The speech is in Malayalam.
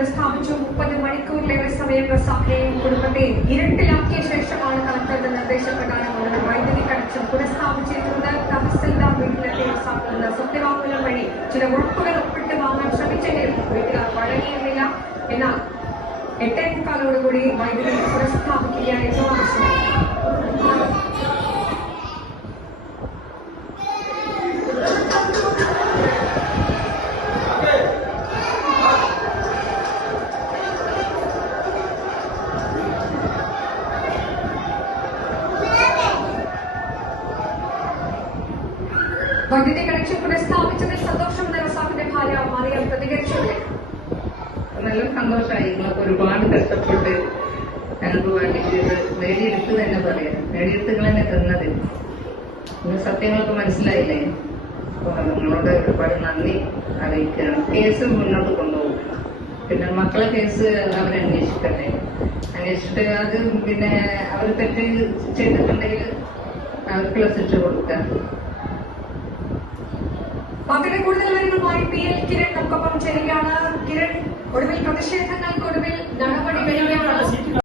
പുനഃസ്ഥാപിച്ചു. 30 മണിക്കൂറിലേറെ സമയം റസാഖിനെയും കുടുംബത്തെയും ഇരുട്ടിലാക്കിയ ശേഷമാണ് കളക്ടറുടെ നിർദ്ദേശപ്രകാരം അവരുടെ വൈദ്യുതി കണക്ഷൻ പുനഃസ്ഥാപിച്ചിരിക്കുന്നത്. തഹസിൽദാർ വീട്ടിലെത്തിയ റസാഖിൽ നിന്ന് സത്യവാങ്മൂലം വഴി ചില ഉറപ്പുകൾ ഒപ്പിട്ട് വാങ്ങാൻ ശ്രമിച്ചെങ്കിലും വീട്ടുകാർ വഴങ്ങിയിരുന്നില്ല. എന്നാൽ 8:45 വൈദ്യുതി പുനഃസ്ഥാപിക്കുകയായിരുന്നു ആവശ്യം. വൈദ്യുതി കണക്ഷൻ പുനഃസ്ഥാപിച്ചതിൽ സന്തോഷമെന്ന് റസാഖിന്റെ ഭാര്യ മറിയം പ്രതികരിച്ചു. നല്ല സന്തോഷമായി. നിങ്ങളൊക്കെ ഒരുപാട് കഷ്ടപ്പെട്ട് ഞങ്ങൾക്ക് വേണ്ടിയിട്ട് നേടിയെടുത്ത് തന്നെ പറയാം. നേടിയെടുത്തുകൾ തന്നെ തന്നത് നിങ്ങൾ സത്യങ്ങളൊക്കെ മനസ്സിലായില്ലേ? അപ്പൊ നിങ്ങളോട് ഒരുപാട് നന്ദി അറിയിക്കുകയാണ്. കേസ് മുന്നോട്ട് കൊണ്ടുപോകും. പിന്നെ മക്കളെ കേസ് അവരന്വേഷിക്കട്ടെ. അന്വേഷിച്ചിട്ട് അത് പിന്നെ അവർ തെറ്റ് ചെയ്തിട്ടുണ്ടെങ്കിൽ അവർക്കുള്ള ശിക്ഷ കൊടുക്കാം. വാർത്തയുടെ കൂടുതൽ വിവരങ്ങളുമായി PL കിരൺ നമുക്കൊപ്പം ചേരുകയാണ്. കിരൺ, ഒടുവിൽ പ്രതിഷേധങ്ങൾക്കൊടുവിൽ നടപടി വരികയാണ്.